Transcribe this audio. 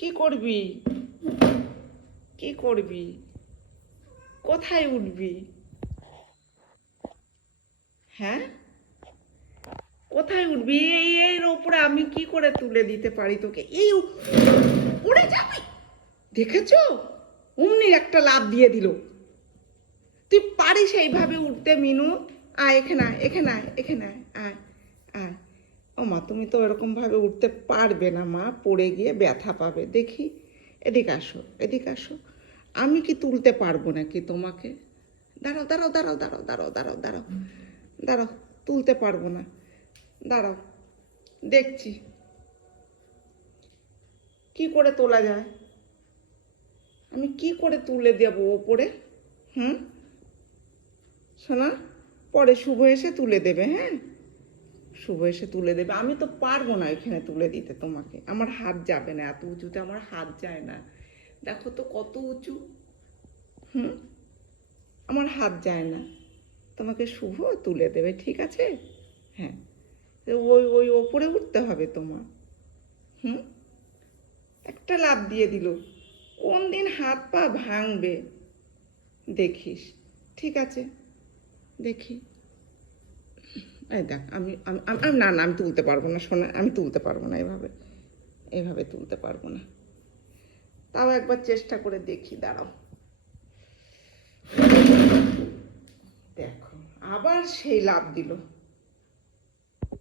কি করবি? কি করবি? কোথায় উঠবি? হ্যাঁ, কোথায় উঠবি? এই এর ওপরে আমি কি করে তুলে দিতে পারি তোকে? এই উড়ে যাবি, দেখেছো? অমনি একটা লাফ দিয়ে দিল। তুই পারিস এইভাবে উঠতে মিনু? আয় এখানে, আয় এখানে, আয় এখানে, আয় আয়। ও মা, তুমি তো এরকম ভাবে উঠতে পারবে না মা, পড়ে গিয়ে ব্যথা পাবে। দেখি, এদিকে আসো, এদিকে আসো। আমি কি তুলতে পারবো নাকি তোমাকে? দাঁড়াও দাঁড়াও দাঁড়াও দাঁড়াও দাঁড়াও দাঁড়াও দাঁড়াও দাঁড়াও, তুলতে পারবো না, দাঁড়াও, দেখছি কি করে তোলা যায়। আমি কি করে তুলে দেবো ওপরে? হুম, শোনা, পরে শুভ এসে তুলে দেবে। হ্যাঁ, শুভ এসে তুলে দেবে। আমি তো পারবো না এখানে তুলে দিতে তোমাকে, আমার হাত যাবে না, এত উঁচুতে আমার হাত যায় না। দেখো তো কত উঁচু। হুম, আমার হাত যায় না, তোমাকে শুভ তুলে দেবে, ঠিক আছে? হ্যাঁ, ওই ওই ওপরে উঠতে হবে তোমার। হুম, একটা লাফ দিয়ে দিল, কোন দিন হাত পা ভাঙবে দেখিস। ঠিক আছে, দেখি। এই দেখ, আমি না না, আমি তুলতে পারবো না সোনা, আমি তুলতে পারবো না এভাবে, এভাবে তুলতে পারবো না। তাও একবার চেষ্টা করে দেখি, দাঁড়াও। দেখো, আবার সেই লাফ দিল।